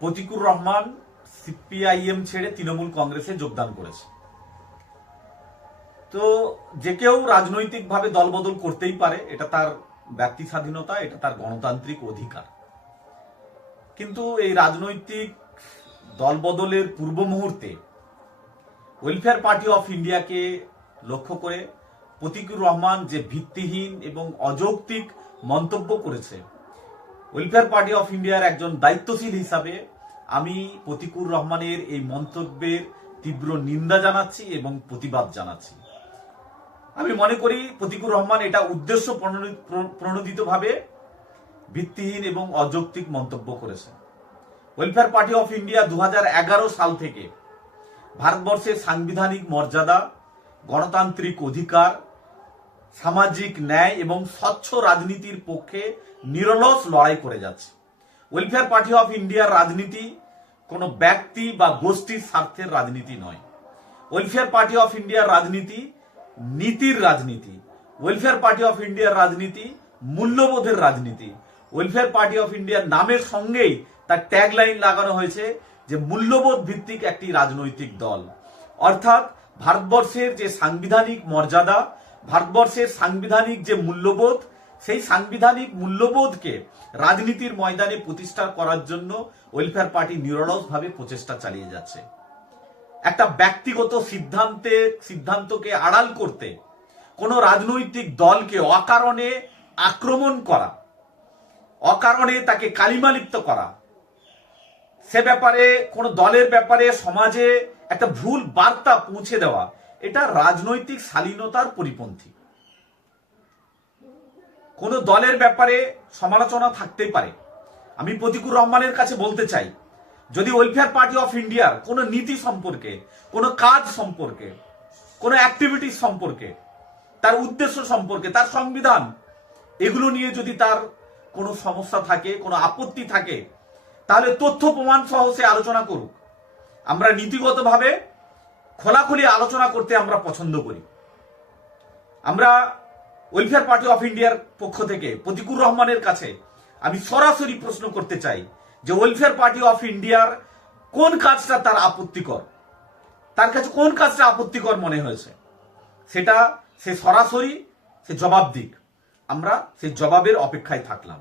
Pratikur Rahman CPIM ছেড়ে তৃণমূল কংগ্রেসে যোগদান করেছে। তো যে কেউ রাজনৈতিকভাবে দলবদল করতেই পারে, এটা তার ব্যক্তি স্বাধীনতা, এটা তার গণতান্ত্রিক অধিকার। কিন্তু এই রাজনৈতিক দলবদলের পূর্ব মুহূর্তে ওয়েলফেয়ার পার্টি অফ ইন্ডিয়াকে লক্ষ্য করে প্রতিকুর রহমান যে ভিত্তিহীন এবং অযৌক্তিক মন্তব্য করেছে, ওয়েলফেয়ার পার্টি অফ ইন্ডিয়ার একজন দায়িত্বশীল হিসাবে আমি প্রতিকুর রহমানের এই মন্তব্যের তীব্র নিন্দা জানাচ্ছি এবং প্রতিবাদ জানাচ্ছি। আমি মনে করি প্রতিকুর রহমান এটা উদ্দেশ্য প্রণোদিতভাবে ভিত্তিহীন এবং অযৌক্তিক মন্তব্য করেছে। ওয়েলফেয়ার পার্টি অফ ইন্ডিয়া 2011 সাল থেকে ভারতবর্ষের সাংবিধানিক মর্যাদা, গণতান্ত্রিক অধিকার, সামাজিক ন্যায় এবং স্বচ্ছ রাজনীতির পক্ষে নিরলস লড়াই করে যাচ্ছে। ওয়েলফেয়ার পার্টি অফ ইন্ডিয়ার রাজনীতি কোনো ব্যক্তি বা গোষ্ঠীর স্বার্থের রাজনীতি নয়। ওয়েলফেয়ার পার্টি অফ ইন্ডিয়ার রাজনীতি নীতির রাজনীতি। ওয়েলফেয়ার পার্টি অফ ইন্ডিয়ার রাজনীতি মূল্যবোধের রাজনীতি। ওয়েলফেয়ার পার্টি অফ ইন্ডিয়ার নামের সঙ্গেই তার ট্যাগলাইন লাগানো হয়েছে যে মূল্যবোধ ভিত্তিক একটি রাজনৈতিক দল। অর্থাৎ ভারতবর্ষের যে সাংবিধানিক মর্যাদা, ভারতবর্ষের সাংবিধানিক যে মূল্যবোধ, সেই সাংবিধানিক মূল্যবোধকে রাজনীতির ময়দানে প্রতিষ্ঠা করার জন্য ওয়েলফেয়ার পার্টি নিরলসভাবে প্রচেষ্টা চালিয়ে যাচ্ছে। একটা ব্যক্তিগত সিদ্ধান্তকে আড়াল করতে কোনো রাজনৈতিক দলকে অকারণে আক্রমণ করা, অকারণে তাকে কালিমালিপ্ত করা, সে ব্যাপারে কোন দলের ব্যাপারে সমাজে একটা ভুল বার্তা পৌঁছে দেওয়া, এটা রাজনৈতিক শালীনতার পরিপন্থী। কোন দলের ব্যাপারে সমালোচনা থাকতেই পারে। আমি প্রতিকুর রহমানের কাছে বলতে চাই, যদি ওয়েলফেয়ার পার্টি অফ ইন্ডিয়ার কোনো নীতি সম্পর্কে, কোনো কাজ সম্পর্কে, কোনো অ্যাক্টিভিটিস সম্পর্কে, তার উদ্দেশ্য সম্পর্কে, তার সংবিধান, এগুলো নিয়ে যদি তার কোনো সমস্যা থাকে, কোনো আপত্তি থাকে, তাহলে তথ্য প্রমাণ সহ সে আলোচনা করুক। আমরা নীতিগতভাবে খোলাখুলি আলোচনা করতে আমরা পছন্দ করি। আমরা ওয়েলফেয়ার পার্টি অফ ইন্ডিয়ার পক্ষ থেকে প্রতিকুর রহমানের কাছে আমি সরাসরি প্রশ্ন করতে চাই যে ওয়েলফেয়ার পার্টি অফ ইন্ডিয়ার কোন কাজটা তার আপত্তিকর, তার কাছে কোন কাজটা আপত্তিকর মনে হয়েছে, সেটা সে সরাসরি সে জবাব দিক। আমরা সেই জবাবের অপেক্ষায় থাকলাম।